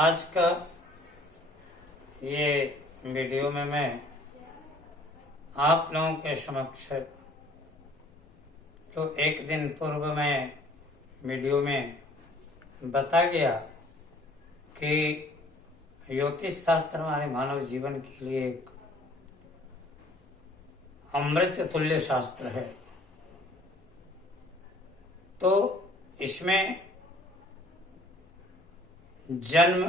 आज का ये वीडियो में मैं आप लोगों के समक्ष जो एक दिन पूर्व में वीडियो में बता गया कि ज्योतिष शास्त्र हमारे मानव जीवन के लिए एक अमृत तुल्य शास्त्र है। तो इसमें जन्म,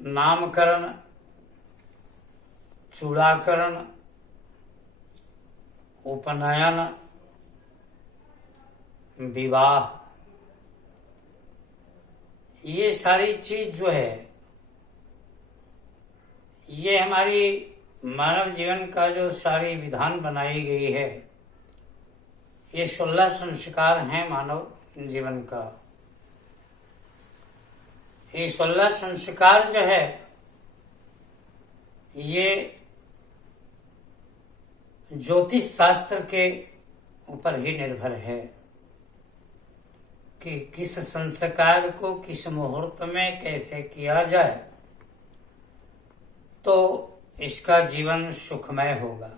नामकरण, चूड़ाकरण, उपनयन, विवाह, ये सारी चीज जो है ये हमारी मानव जीवन का जो सारी विधान बनाई गई है, ये 16 संस्कार हैं मानव जीवन का। ये 16 संस्कार जो है ये ज्योतिष शास्त्र के ऊपर ही निर्भर है कि किस संस्कार को किस मुहूर्त में कैसे किया जाए तो इसका जीवन सुखमय होगा।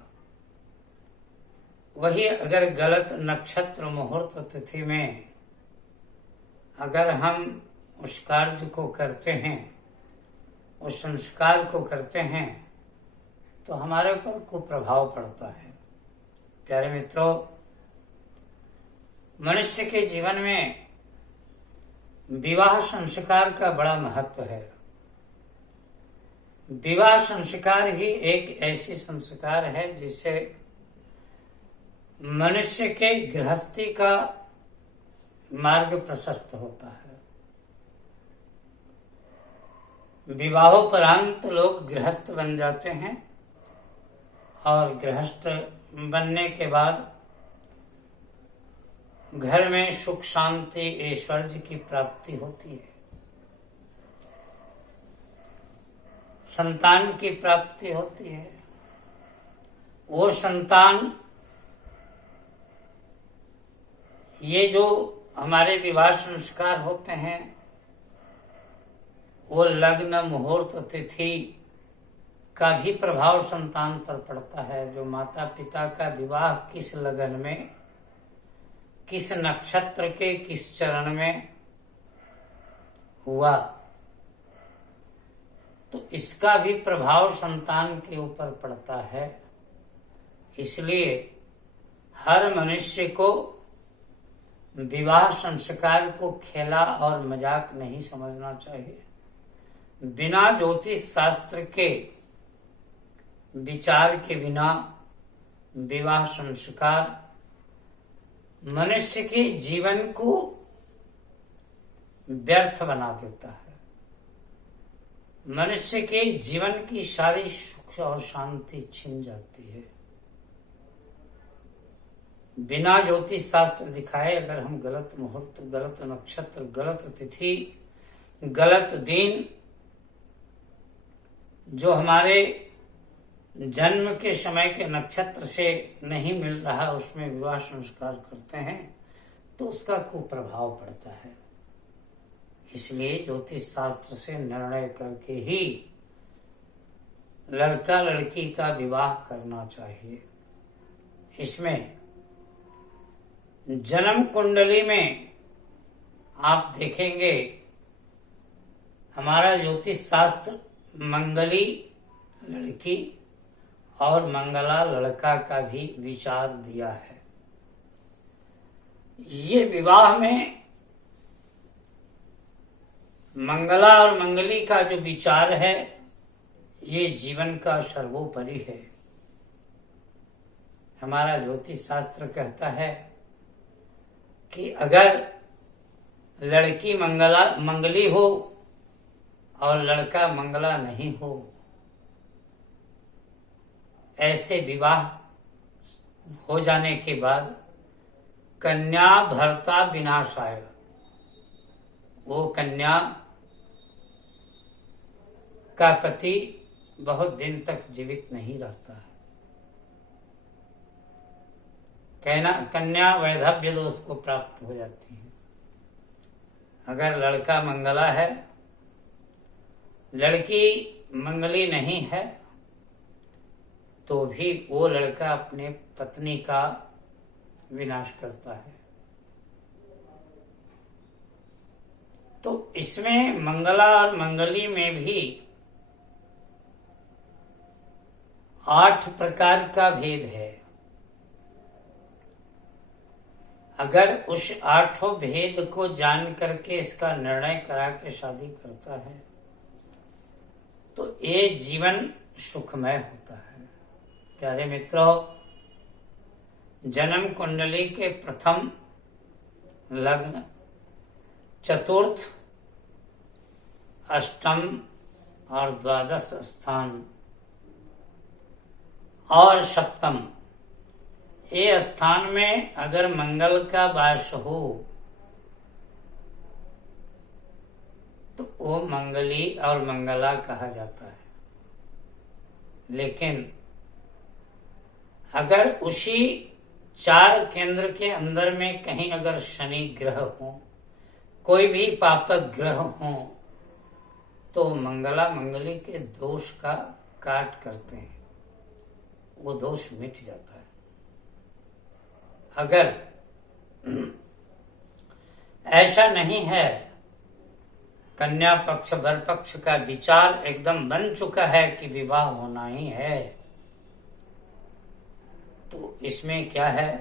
वही अगर गलत नक्षत्र मुहूर्त तिथि में अगर हम उस कार्य को करते हैं, उस संस्कार को करते हैं, तो हमारे ऊपर कुप्रभाव पड़ता है। प्यारे मित्रों, मनुष्य के जीवन में विवाह संस्कार का बड़ा महत्व है। विवाह संस्कार ही एक ऐसी संस्कार है जिससे मनुष्य के गृहस्थी का मार्ग प्रशस्त होता है। विवाहोपरांत लोग गृहस्थ बन जाते हैं और गृहस्थ बनने के बाद घर में सुख शांति ऐश्वर्य की प्राप्ति होती है, संतान की प्राप्ति होती है। वो संतान, ये जो हमारे विवाह संस्कार होते हैं, वो लग्न मुहूर्त तिथि का भी प्रभाव संतान पर पड़ता है। जो माता पिता का विवाह किस लगन में, किस नक्षत्र के किस चरण में हुआ, तो इसका भी प्रभाव संतान के ऊपर पड़ता है। इसलिए हर मनुष्य को विवाह संस्कार को खेला और मजाक नहीं समझना चाहिए। बिना ज्योतिष शास्त्र के विचार के बिना विवाह संस्कार मनुष्य के जीवन को व्यर्थ बना देता है। मनुष्य के जीवन की सारी सुख और शांति छिन जाती है। बिना ज्योतिष शास्त्र दिखाए अगर हम गलत मुहूर्त, गलत नक्षत्र, गलत तिथि, गलत दिन, जो हमारे जन्म के समय के नक्षत्र से नहीं मिल रहा, उसमें विवाह संस्कार करते हैं तो उसका कुप्रभाव पड़ता है। इसलिए ज्योतिष शास्त्र से निर्णय करके ही लड़का लड़की का विवाह करना चाहिए। इसमें जन्म कुंडली में आप देखेंगे हमारा ज्योतिष शास्त्र मंगली लड़की और मंगला लड़का का भी विचार दिया है। ये विवाह में मंगला और मंगली का जो विचार है ये जीवन का सर्वोपरि है। हमारा ज्योतिष शास्त्र कहता है कि अगर लड़की मंगली हो और लड़का मंगला नहीं हो, ऐसे विवाह हो जाने के बाद कन्या भर्ता विनाशाय, वो कन्या का पति बहुत दिन तक जीवित नहीं रहता है। कन्या वैधव्य दोष को प्राप्त हो जाती है। अगर लड़का मंगला है, लड़की मंगली नहीं है, तो भी वो लड़का अपने पत्नी का विनाश करता है। तो इसमें मंगला और मंगली में भी 8 प्रकार का भेद है। अगर उस 8 भेद को जान करके इसका निर्णय करा के शादी करता है तो ये जीवन सुखमय होता है। प्यारे मित्रों, जन्म कुंडली के प्रथम लग्न, चतुर्थ, अष्टम और द्वादश स्थान और सप्तम, ये स्थान में अगर मंगल का वास हो तो वो मंगली और मंगला कहा जाता है। लेकिन अगर उसी 4 केंद्र के अंदर में कहीं अगर शनि ग्रह हो, कोई भी पापक ग्रह हो, तो मंगला मंगली के दोष का काट करते हैं, वो दोष मिट जाता है। अगर ऐसा नहीं है, कन्या पक्ष वर पक्ष का विचार एकदम बन चुका है कि विवाह होना ही है, तो इसमें क्या है,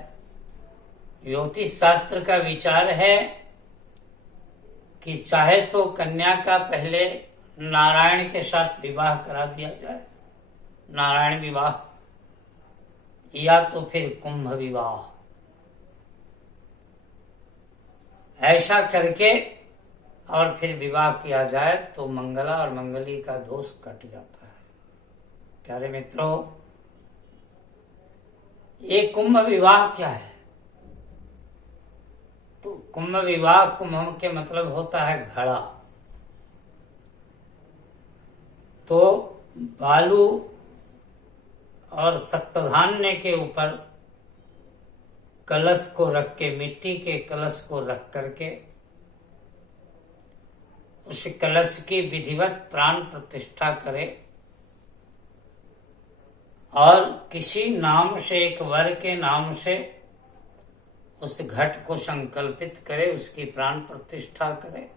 ज्योतिष शास्त्र का विचार है कि चाहे तो कन्या का पहले नारायण के साथ विवाह करा दिया जाए, नारायण विवाह, या तो फिर कुंभ विवाह। ऐसा करके और फिर विवाह किया जाए तो मंगला और मंगली का दोष कट जाता है। प्यारे मित्रों, ये कुंभ विवाह क्या है? तो कुंभ विवाह, कुंभ के मतलब होता है घड़ा। तो बालू और सप्तधान्य के ऊपर कलश को रख के, मिट्टी के कलश को रख करके उस कलश की विधिवत प्राण प्रतिष्ठा करे और किसी नाम से, एक वर के नाम से उस घट को संकल्पित करे, उसकी प्राण प्रतिष्ठा करे।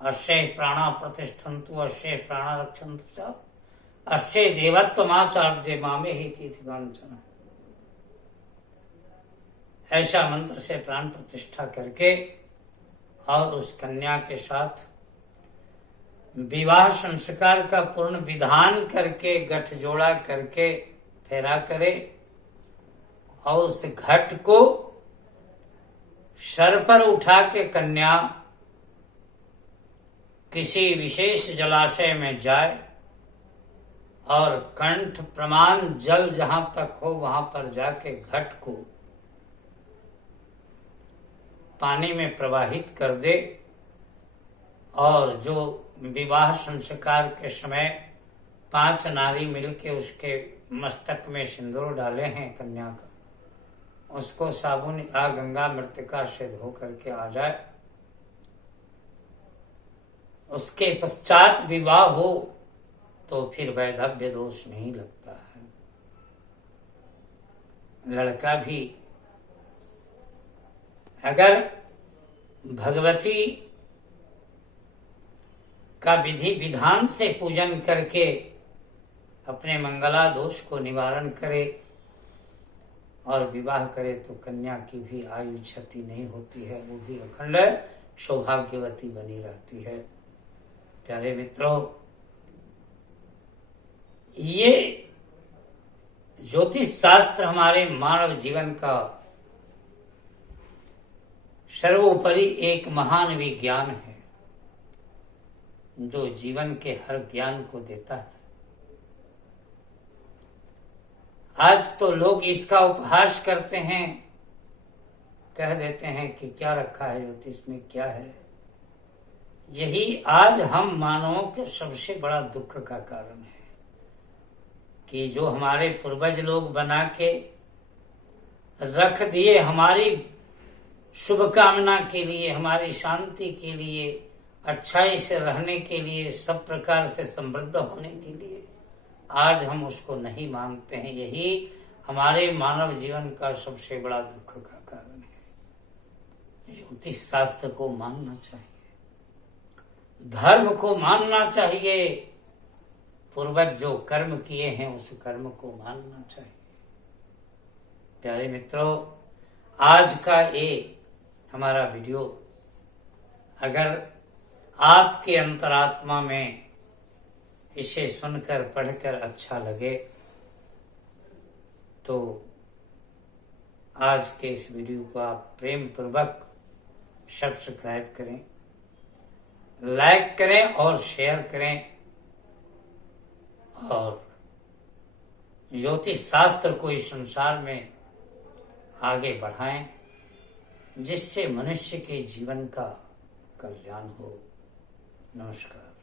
अश्य प्राणा प्रतिष्ठन्तु अश्य प्राणा रक्षन्तु च अश्य देवत्वमाचार्य मामे ही तीर्थकांचन। ऐसा मंत्र से प्राण प्रतिष्ठा करके और उस कन्या के साथ विवाह संस्कार का पूर्ण विधान करके, गठजोड़ा करके फेरा करे और उस घट को सर पर उठा के कन्या किसी विशेष जलाशय में जाए और कंठ प्रमाण जल जहां तक हो वहां पर जाके घट को पानी में प्रवाहित कर दे और जो विवाह संस्कार के समय 5 नारी मिलके उसके मस्तक में सिंदूर डाले हैं कन्या का, उसको साबुन या गंगा मृतिका से धो करके आ जाए। उसके पश्चात विवाह हो तो फिर वैधव्य दोष नहीं लगता है। लड़का भी अगर भगवती का विधि विधान से पूजन करके अपने मंगला दोष को निवारण करे और विवाह करे तो कन्या की भी आयु क्षति नहीं होती है, वो भी अखंड सौभाग्यवती बनी रहती है। प्यारे मित्रों, ये ज्योतिष शास्त्र हमारे मानव जीवन का सर्वोपरि एक महान विज्ञान है जो जीवन के हर ज्ञान को देता है। आज तो लोग इसका उपहास करते हैं, कह देते हैं कि क्या रखा है ज्योतिष में, क्या है। यही आज हम मानवों के सबसे बड़ा दुख का कारण है कि जो हमारे पूर्वज लोग बना के रख दिए हमारी शुभ कामना के लिए, हमारी शांति के लिए, अच्छाई से रहने के लिए, सब प्रकार से समृद्ध होने के लिए आज हम उसको नहीं मानते हैं। यही हमारे मानव जीवन का सबसे बड़ा दुख का कारण है। ज्योतिष शास्त्र को मानना चाहिए, धर्म को मानना चाहिए, पूर्वज जो कर्म किए हैं उस कर्म को मानना चाहिए। प्यारे मित्रों, आज का ये हमारा वीडियो अगर आपके अंतरात्मा में इसे सुनकर पढ़कर अच्छा लगे तो आज के इस वीडियो को आप प्रेम पूर्वक सब्सक्राइब करें, लाइक करें और शेयर करें और ज्योतिष शास्त्र को इस संसार में आगे बढ़ाएं, जिससे मनुष्य के जीवन का कल्याण हो। नमस्कार।